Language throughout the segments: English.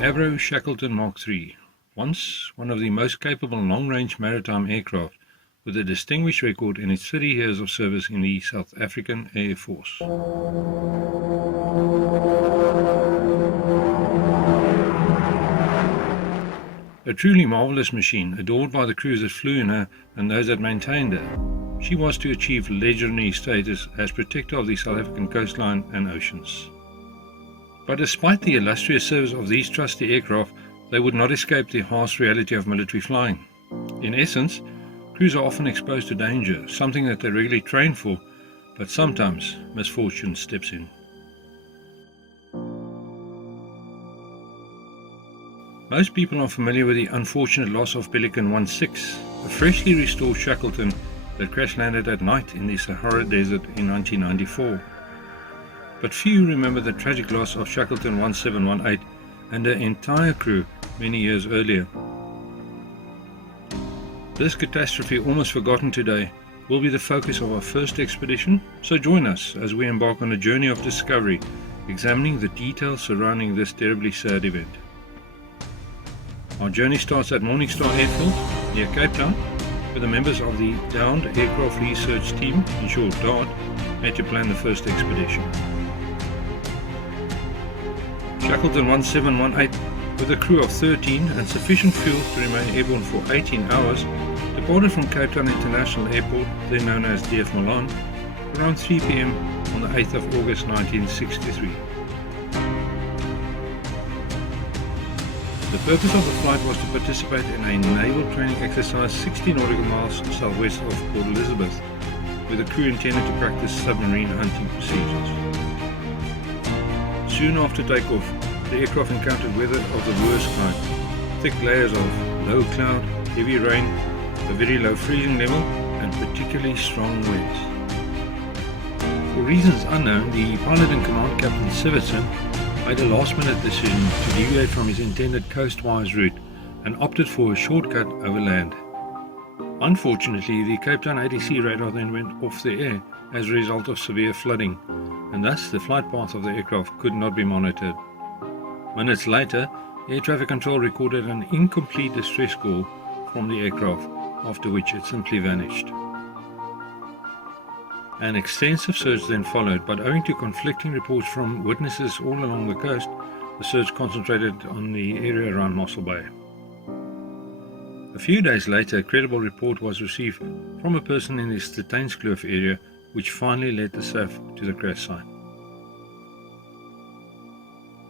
Avro Shackleton Mark III, once one of the most capable long-range maritime aircraft, with a distinguished record in its 30 years of service in the South African Air Force. A truly marvelous machine, adored by the crews that flew in her and those that maintained her, she was to achieve legendary status as protector of the South African coastline and oceans. But despite the illustrious service of these trusty aircraft, they would not escape the harsh reality of military flying. In essence, crews are often exposed to danger, something that they regularly train for, but sometimes misfortune steps in. Most people are familiar with the unfortunate loss of Pelican 16, a freshly restored Shackleton that crash-landed at night in the Sahara Desert in 1994. But few remember the tragic loss of Shackleton 1718 and her entire crew many years earlier. This catastrophe, almost forgotten today, will be the focus of our first expedition, so join us as we embark on a journey of discovery, examining the details surrounding this terribly sad event. Our journey starts at Morningstar Airfield near Cape Town, where the members of the Downed Aircraft Research Team, in short DART, met to plan the first expedition. Shackleton 1718, with a crew of 13 and sufficient fuel to remain airborne for 18 hours, departed from Cape Town International Airport, then known as DF Milan, around 3 p.m. on the 8th of August 1963. The purpose of the flight was to participate in a naval training exercise 60 nautical miles southwest of Port Elizabeth, where the crew intended to practice submarine hunting procedures. Soon after takeoff, the aircraft encountered weather of the worst kind: thick layers of low cloud, heavy rain, a very low freezing level, and particularly strong winds. For reasons unknown, the pilot in command, Captain Sivertson, made a last-minute decision to deviate from his intended coastwise route and opted for a shortcut over land. Unfortunately, the Cape Town ATC radar then went off the air as a result of severe flooding, and thus the flight path of the aircraft could not be monitored. Minutes later, air traffic control recorded an incomplete distress call from the aircraft, after which it simply vanished. An extensive search then followed, but owing to conflicting reports from witnesses all along the coast, the search concentrated on the area around Mossel Bay. A few days later, a credible report was received from a person in the Steynskloof area, which finally led the SAF to the crash site.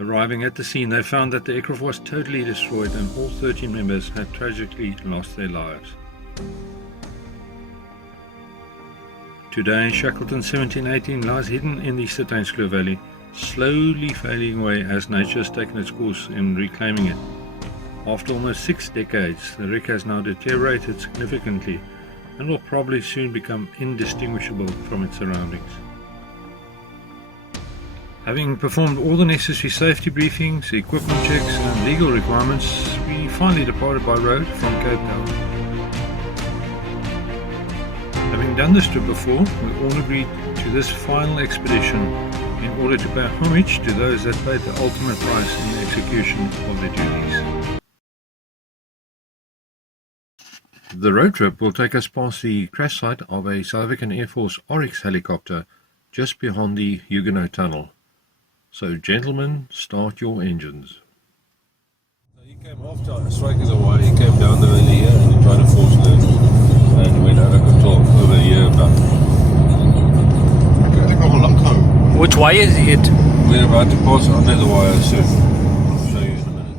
Arriving at the scene, they found that the aircraft was totally destroyed and all 13 members had tragically lost their lives. Today, Shackleton 1718 lies hidden in the Steynskloof Valley, slowly fading away as nature has taken its course in reclaiming it. After almost 6 decades, the wreck has now deteriorated significantly and will probably soon become indistinguishable from its surroundings. Having performed all the necessary safety briefings, equipment checks and legal requirements, we finally departed by road from Cape Town. Having done this trip before, we all agreed to this final expedition in order to pay homage to those that paid the ultimate price in the execution of their duties. The road trip will take us past the crash site of a South African Air Force Oryx helicopter just beyond the Huguenot Tunnel. So gentlemen, start your engines. So he came after strikers away, he came down the valley here and he tried to force them and went out of control over here about. Which way is it? We're about to pass under the wire soon. I'll show you in a minute.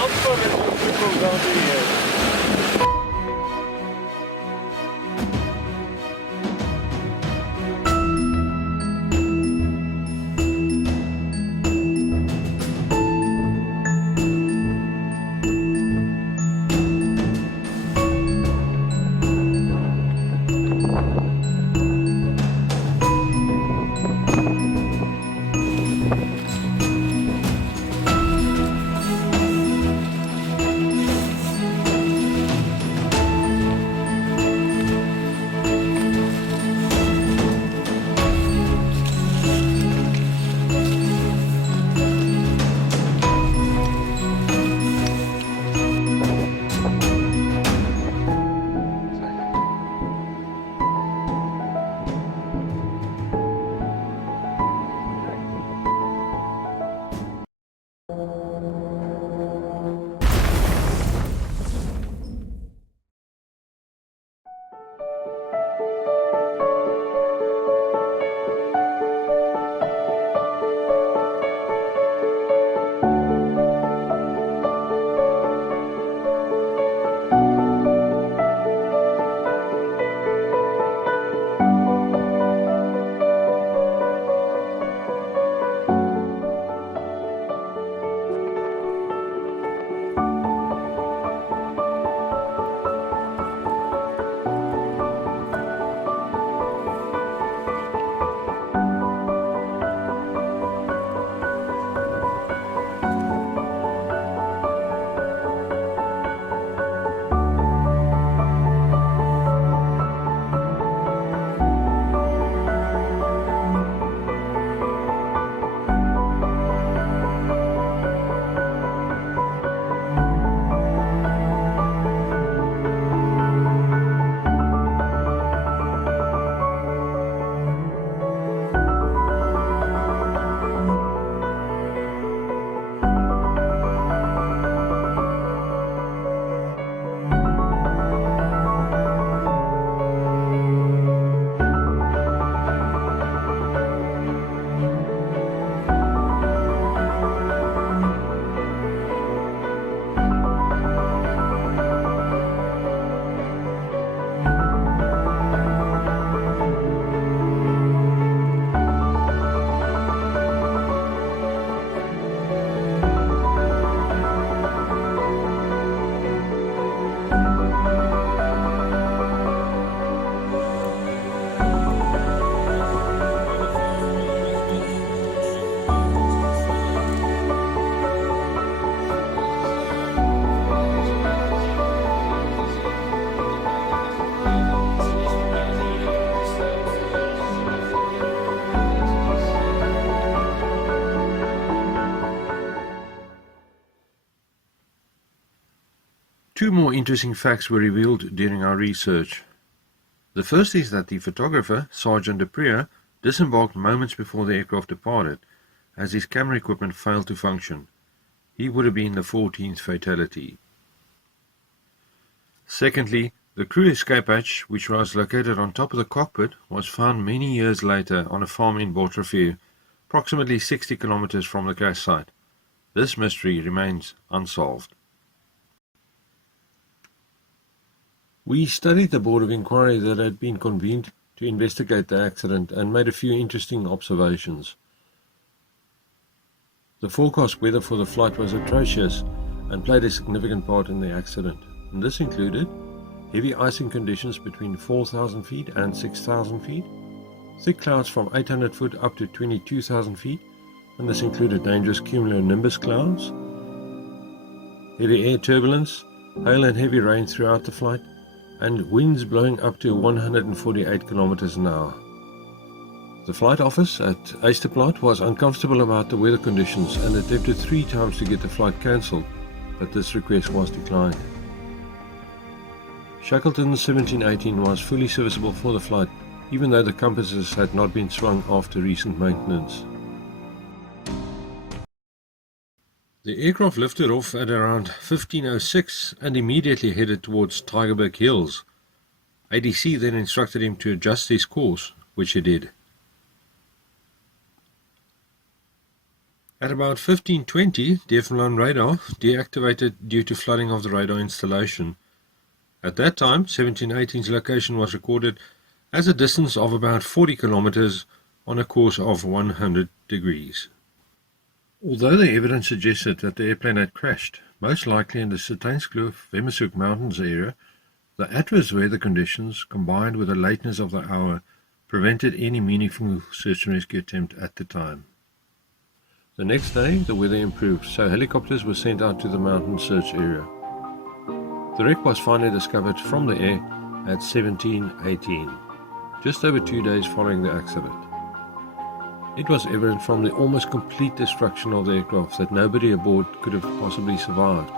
I'm fucking people down here. Two more interesting facts were revealed during our research. The first is that the photographer, Sergeant Dupre, disembarked moments before the aircraft departed, as his camera equipment failed to function. He would have been the 14th fatality. Secondly, the crew escape hatch, which was located on top of the cockpit, was found many years later on a farm in Botrefeu, approximately 60 kilometers from the crash site. This mystery remains unsolved. We studied the board of inquiry that had been convened to investigate the accident and made a few interesting observations. The forecast weather for the flight was atrocious and played a significant part in the accident, and this included heavy icing conditions between 4,000 feet and 6,000 feet, thick clouds from 800 foot up to 22,000 feet, and this included dangerous cumulonimbus clouds, heavy air turbulence, hail and heavy rain throughout the flight, and winds blowing up to 148 kilometers an hour. The flight office at Eysterplaat was uncomfortable about the weather conditions and attempted 3 times to get the flight cancelled, but this request was declined. Shackleton 1718 was fully serviceable for the flight, even though the compasses had not been swung after recent maintenance. The aircraft lifted off at around 15:06 and immediately headed towards Tygerberg Hills. ADC then instructed him to adjust his course, which he did. At about 1520, the F1 radar deactivated due to flooding of the radar installation. At that time, 1718's location was recorded as a distance of about 40 kilometers on a course of 100 degrees. Although the evidence suggested that the airplane had crashed, most likely in the Sitainskloof-Wemmershoek Mountains area, the adverse weather conditions, combined with the lateness of the hour, prevented any meaningful search and rescue attempt at the time. The next day, the weather improved, so helicopters were sent out to the mountain search area. The wreck was finally discovered from the air at 1718, just over 2 days following the accident. It was evident from the almost complete destruction of the aircraft that nobody aboard could have possibly survived.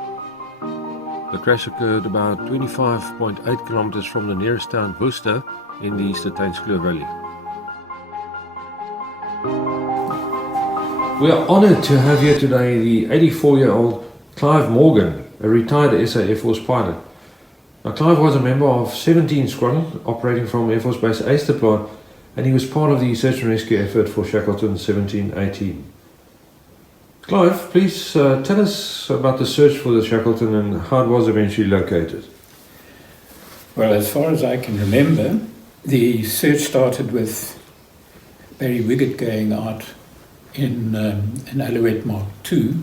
The crash occurred about 25.8 kilometers from the nearest town, Worcester, in the Sitainskloof Valley. We are honoured to have here today the 84-year-old Clive Morgan, a retired SA Air Force pilot. Now, Clive was a member of 17 Squadron, operating from Air Force Base Eysterplaat, and he was part of the search and rescue effort for Shackleton 1718. Clive, please tell us about the search for the Shackleton and how it was eventually located. Well, as far as I can remember, the search started with Barry Wiggett going out in an Alouette Mark II.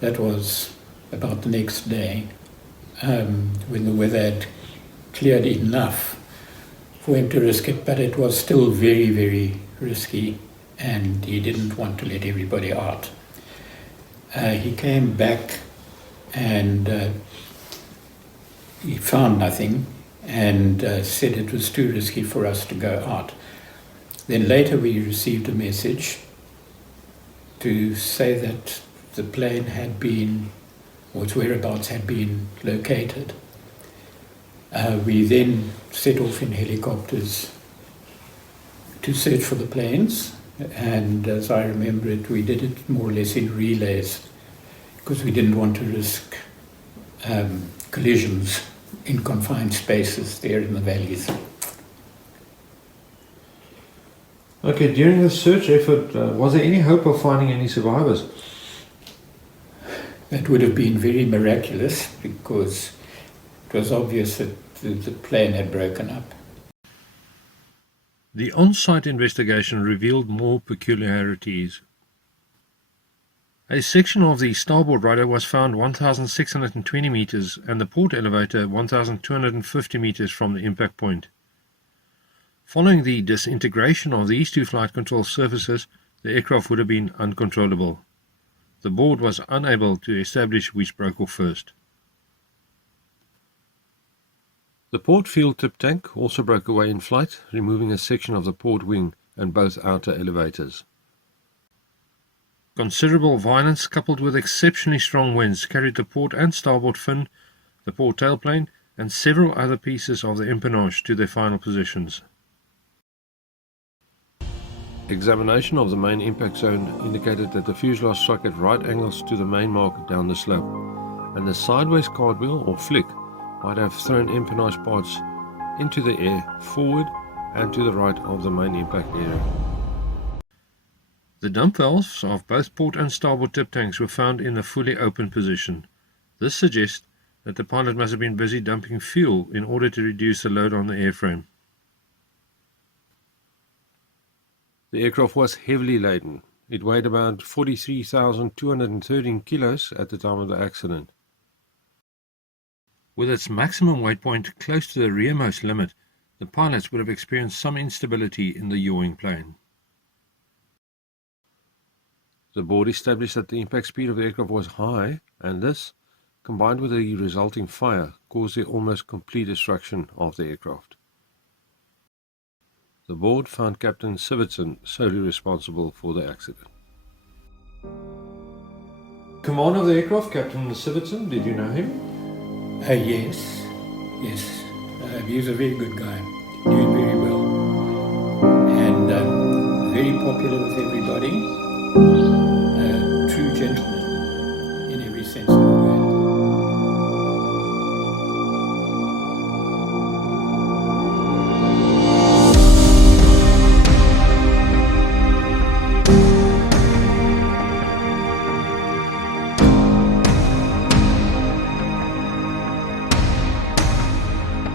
That was about the next day, when the weather had cleared enough for him to risk it, but it was still very, very risky, and he didn't want to let everybody out. He came back and he found nothing and said it was too risky for us to go out. Then later we received a message to say that the plane had been, or its whereabouts had been located. We then set off in helicopters to search for the planes, and as I remember it, we did it more or less in relays because we didn't want to risk collisions in confined spaces there in the valleys. Okay, during the search effort, was there any hope of finding any survivors? That would have been very miraculous because it was obvious that the plane had broken up. The on-site investigation revealed more peculiarities. A section of the starboard rudder was found 1,620 meters and the port elevator 1,250 meters from the impact point. Following the disintegration of these two flight control surfaces, the aircraft would have been uncontrollable. The board was unable to establish which broke off first. The port fuel tip tank also broke away in flight, removing a section of the port wing and both outer elevators. Considerable violence coupled with exceptionally strong winds carried the port and starboard fin, the port tailplane, and several other pieces of the empennage to their final positions. Examination of the main impact zone indicated that the fuselage struck at right angles to the main mark down the slope, and the sideways cartwheel or flick might have thrown empennage parts into the air forward and to the right of the main impact area. The dump valves of both port and starboard tip tanks were found in a fully open position. This suggests that the pilot must have been busy dumping fuel in order to reduce the load on the airframe. The aircraft was heavily laden. It weighed about 43,213 kilos at the time of the accident. With its maximum weight point close to the rearmost limit, the pilots would have experienced some instability in the yawing plane. The board established that the impact speed of the aircraft was high, and this, combined with the resulting fire, caused the almost complete destruction of the aircraft. The board found Captain Sivertson solely responsible for the accident. Commander of the aircraft, Captain Sivertson, did you know him? Yes. He was a very good guy. Knew him very well. And very popular with everybody. True gentleman in every sense of the word.